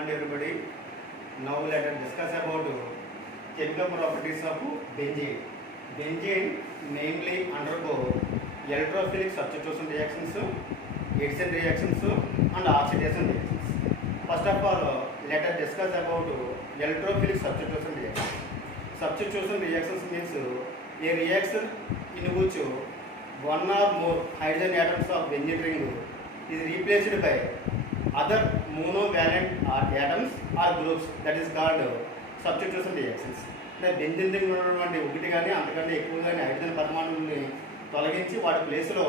morning everybody. Now let us discuss about chemical properties of benzene. Benzene mainly undergo electrophilic substitution reactions, addition reactions and oxidation reactions. First of all, let us discuss about electrophilic substitution reactions. Substitution reactions means a reaction in which one or more hydrogen atoms of benzene ring is replaced by other monovalent atoms or groups, that is called substitution reactions. అంటే benzene ring ఉన్నటువంటి ఒకటి కానీ అంతకంటే ఎక్కువ కానీ hydrogen పరమాణువుల్ని తొలగించి వాటి ప్లేస్లో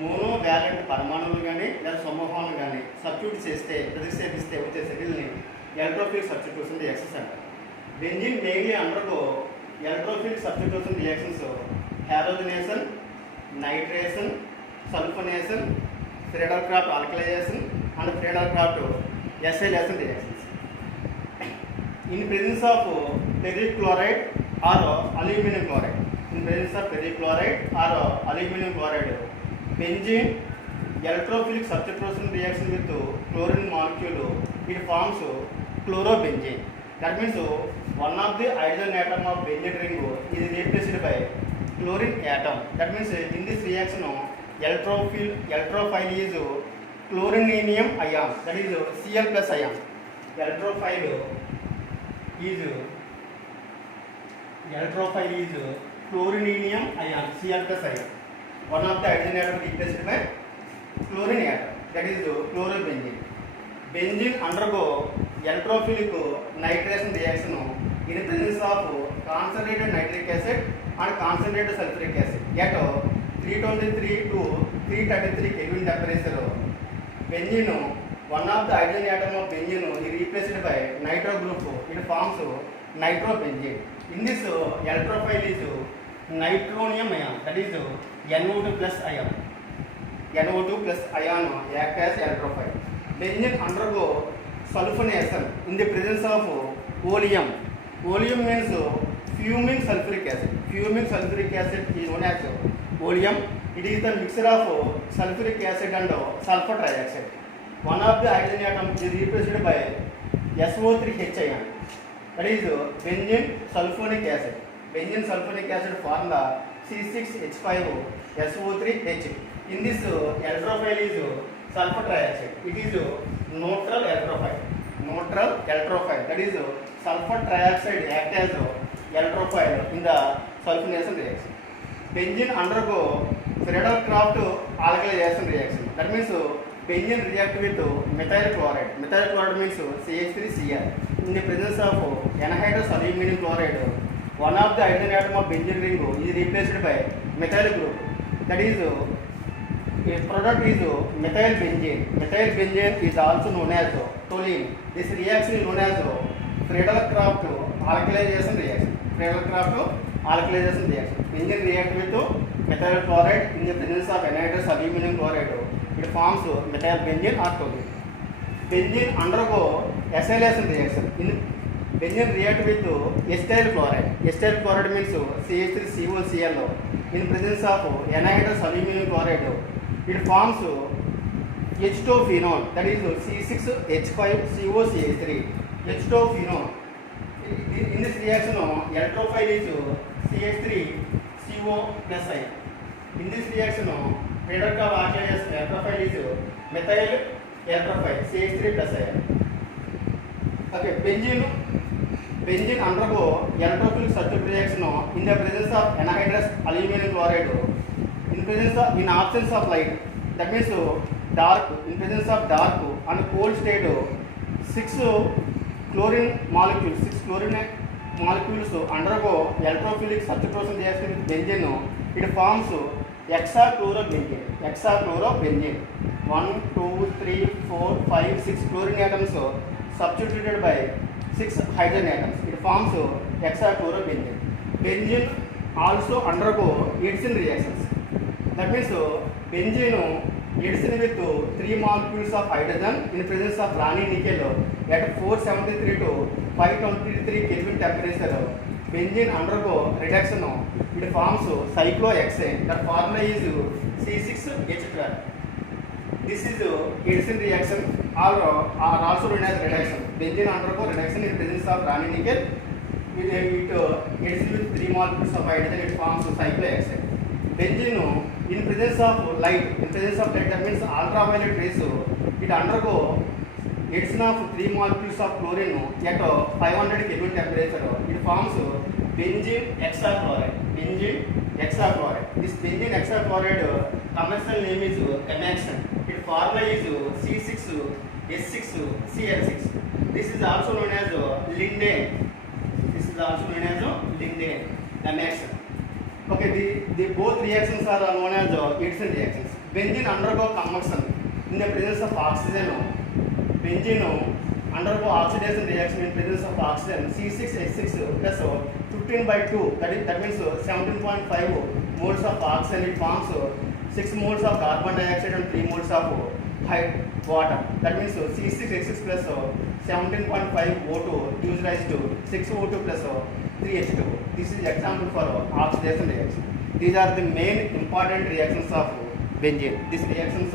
మోనోవాలెంట్ పరమాణువులు కానీ లేదా సమూహాలను కానీ సబ్స్టిట్యూట్ చేస్తే ప్రతిక్షేపిస్తే వచ్చే సెటిల్ని ఎలక్ట్రోఫిలిక్ సబ్స్టిట్యూషన్ రియాక్షన్స్ అంటారు. Benzene mainly undergo electrophilic substitution reactions halogenation, nitration, sulfonation, Friedel-Crafts alkylation and Friedel-Crafts acylation reactions. In presence of ferric chloride or aluminum chloride, benzene electrophilic substitution reaction with chlorine molecule, it forms chlorobenzene. That means one of the hydrogen atom of benzene ring is replaced by chlorine atom. That means in this reaction electrophile is chlorinium ion, that is Cl plus ion. Electrophile is chlorinium ion, Cl plus ion. One of the hydrogen atom replaced by chlorine atom, that is chlorobenzene. Benzene undergo electrophilic nitration reaction in presence of concentrated nitric acid and concentrated sulfuric acid at 323 to 333 Kelvin temperature. Benzene, one of the hydrogen atom of benzene is replaced by nitro group, it forms nitrobenzene. In this electrophile is nitronium ion, that is NO2 plus ion. NO2 plus ion act as electrophile. Benzene undergo sulfonation in the presence of oleum. Oleum means fuming sulfuric acid. Fuming sulfuric acid is known as oleum. It is the mixture of sulfuric acid and sulfur trioxide. One of the hydrogen atoms is replaced by SO3H ion. That is benzene sulfonic acid. Benzene sulfonic acid formula C6H5SO3H. In this electrophile is sulfur trioxide. It is neutral electrophile. That is sulfur trioxide act as electrophile in the sulfonation reaction. Benzene undergo Friedel-Crafts alkylation reaction. That means benzene react with methyl chloride. Methyl chloride means CH3Cl. In the presence of anhydrous aluminum chloride, one of the hydrogen atom of benzene ring is replaced by methyl group. That is a product is methyl benzene. Methyl benzene is also known as toluene. This reaction is known as Friedel-Crafts alkylation reaction. Benzene react with methyl chloride in the presence of anhydrous aluminum chloride. It forms methyl benzene or toluene. Benzene undergo acylation reaction. Benzene react with acetyl chloride. Acetyl chloride means CH3COCl. In presence of anhydrous aluminum chloride, it forms H2-phenol, that is C6H5COCH3. H2-phenol. In this reaction, electrophile is CH3CO plus ion. In this reaction, Friedel-Crafts alkylation electrophile is methyl electrophile CH3 plus ion. Okay, benzene undergo electrophilic substitution reaction in the presence of anhydrous aluminum chloride. In absence of light, that means dark, in presence of dark and cold state, 6 chlorine molecules undergo electrophilic substitution reaction with benzene. It forms hexachlorobenzene. 1, 2, 3, 4, 5, 6 chlorine atoms substituted by 6 hydrogen atoms. It forms hexachlorobenzene. Benzene also undergo addition reactions. That means benzene addition with 3 molecules of hydrogen in presence of Raney nickel at 473 to 523 Kelvin temperature. Benzene undergo reduction. It forms cyclohexane. That formula is C6H12. This is Edison reaction or are also known as reduction. Benzene undergo reduction in presence of Raney nickel. It Edison with 3 molecules of hydrogen, it forms cyclohexane. Benzene in presence of light, that means ultraviolet rays, it undergo addition of 3 molecules of chlorine at 500 Kelvin temperature. It forms benzene hexachloride. This benzene hexachloride commercial name is Amaxan. Its formula is C6H6Cl6. This is also known as lindane. Amaxan. Okay, the both reactions are known as Edison reactions. Benzene undergo combustion in the presence of oxygen. Benzene undergo oxidation reaction in presence of oxygen. C6H6 plus 15/2. That means 17.5 moles of oxygen. It forms 6 moles of carbon dioxide and 3 moles of water. That means C6H6 plus 17.5 O2 gives rise to 6 O2 plus 3 H2. This is example for oxidation reaction. These are the main important reactions of benzene. These reactions